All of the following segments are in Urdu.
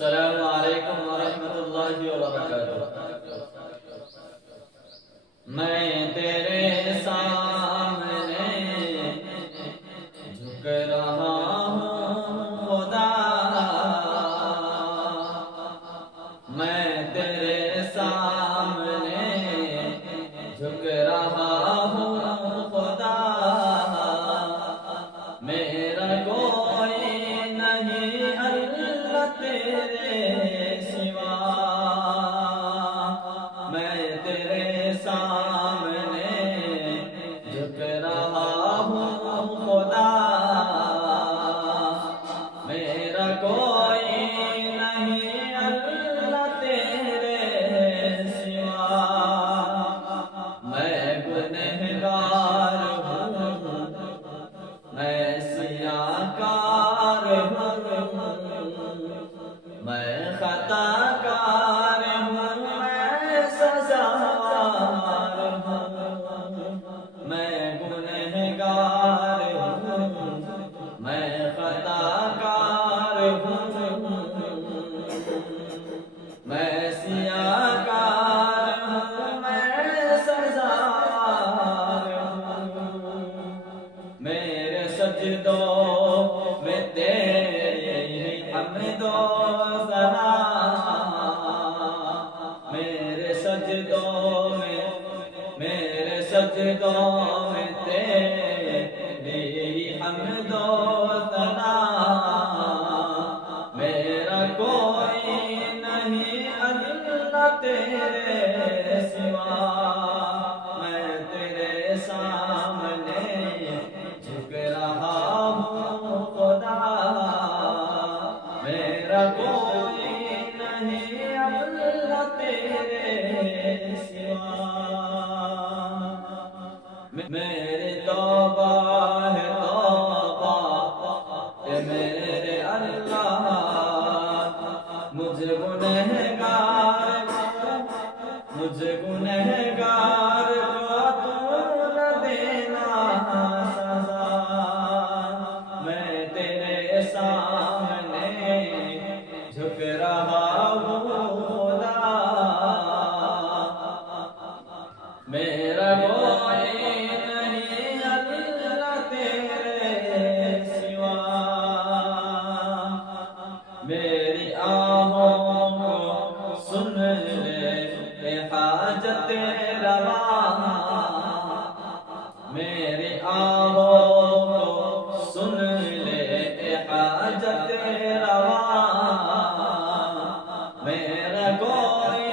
السلام علیکم ورحمۃ اللہ وبرکاتہ۔ میں تیرے سامنے جھک رہا ہوں خدا، میں تیرے سامنے جھک رہا ہوں خدا، میرا کوئی نہیں اللہ تیرے سوا، میں تیرے سامنے جھک رہا ہوں خدا، میرا کوئی نہیں اللہ تیرے سوا، میں گنہگار ہوں، میں سیاہ کار ہوں، میں خطا کار ہوں، میں سزاوار ہوں، میں گنہگار ہوں، میں خطا کار ہوں، میں سیاہ کار ہوں، میں سزاوار ہوں، میرے سجدوں میں تیری حمد و ثنا، میرے سجدوں میں تیری حمد و ثنا، میرا کوئی نہیں اللہ تیرے سوا، میں تیرے سامنے جھک رہا ہوں خدا، میرا کوئی نہیں اللہ تیرے سوا، میری توبہ ہے توبہ کہ میرے اللہ، مجھے گنہگار کو تو نہ دینا سزا، میں تیرے سامنے جھک رہا ہوں خدا، میرا کوئی نہیں اللہ تیرے سوا، میری آہوں کو سن لے حاجت روا، میری آہوں کو سن لے حاجت روا، میرا کوئی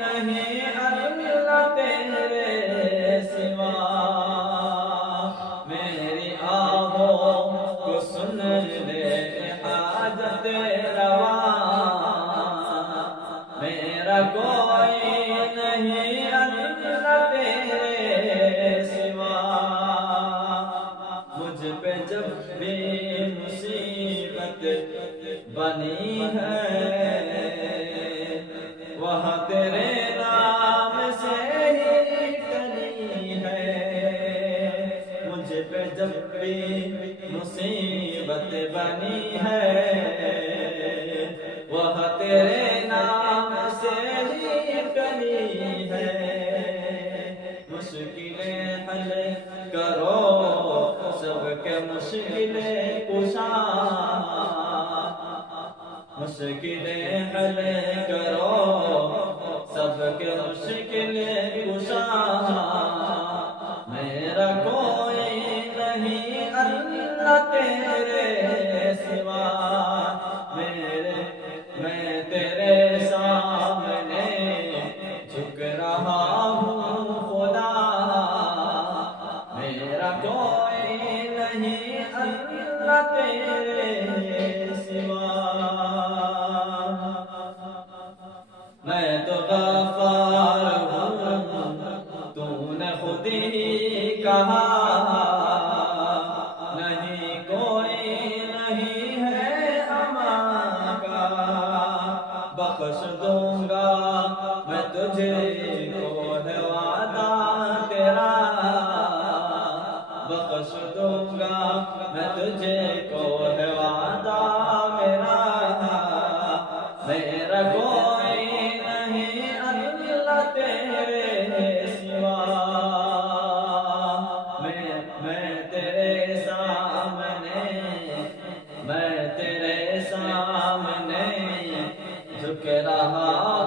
نہیں اللہ تیرے سوا، میری آہوں کو سن لے حاجت روا، میرا کوئی نہیں اللہ تیرے سوا، مجھ پہ جب بھی مصیبت بنی ہے، وہاں تیرے نام سے ہی ٹلی ہے، مجھ پہ جب بھی مصیبت بنی ہے، وہاں تیرے نام سے ہی ٹلی ہے، مشکلیں حل کرو سب کے مشکلیں کشا، مشکلیں حل کرو سب کے مشکلیں کشا، میرا کوئی نہیں اللہ تیرے سوا، میں تیرے سامنے جھک رہا ہوں خدا، میرا کوئی نہیں اللہ تیرے سوا، میں تو غفار ہوں، تو نے خود ہی کہا، نہیں کوئی نہیں ہے امان کا، بخش دوں گا میں تجھے کو ہے وعدہ تیرا، بخش دوں گا میں تجھے کو ہے وعدہ میرا، میرا کوئی نہیں اللہ تیرے سوا، میں تیرے سامنے، میں تیرے سامنے جھک رہا